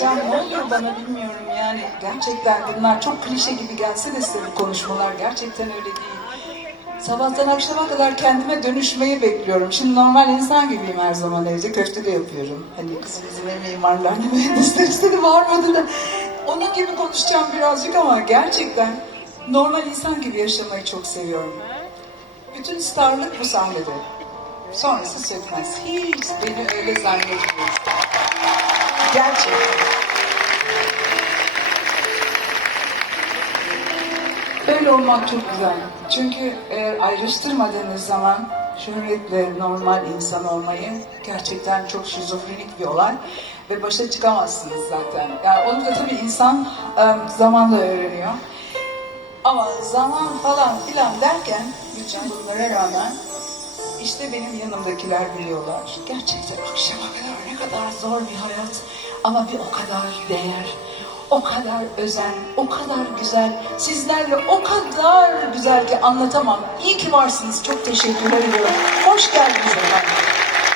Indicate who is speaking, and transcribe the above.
Speaker 1: Can ne oluyor bana bilmiyorum yani. Gerçekten bunlar çok klişe gibi gelse de size bu konuşmalar gerçekten öyle değil. Sabahtan akşama kadar kendime dönüşmeyi bekliyorum. Şimdi normal insan gibiyim her zaman evde. Köfte de yapıyorum. Hani kızımızın ve mimarlar ne mühendisler istedi varmadı da. Onun gibi konuşacağım birazcık ama gerçekten normal insan gibi yaşamayı çok seviyorum. Bütün starlık bu sahnede. Sonrası sökmez. Hiç beni öyle zannetmeyin. Gerçekten. Öyle olmak çok güzel. Çünkü e, ayrıştırmadığınız zaman şöhretle normal insan olmayı gerçekten çok şizofrenik bir olay ve başa çıkamazsınız zaten. Yani onu da tabii insan e, zamanla öğreniyor. Ama zaman falan filan derken bütün bunlara rağmen işte benim yanımdakiler biliyorlar. Gerçekten akşama kadar ne kadar zor bir hayat ama bir o kadar değer, o kadar özen, o kadar güzel. Sizlerle o kadar güzel ki anlatamam. İyi ki varsınız. Çok teşekkürler ediyorum. Hoş geldiniz efendim.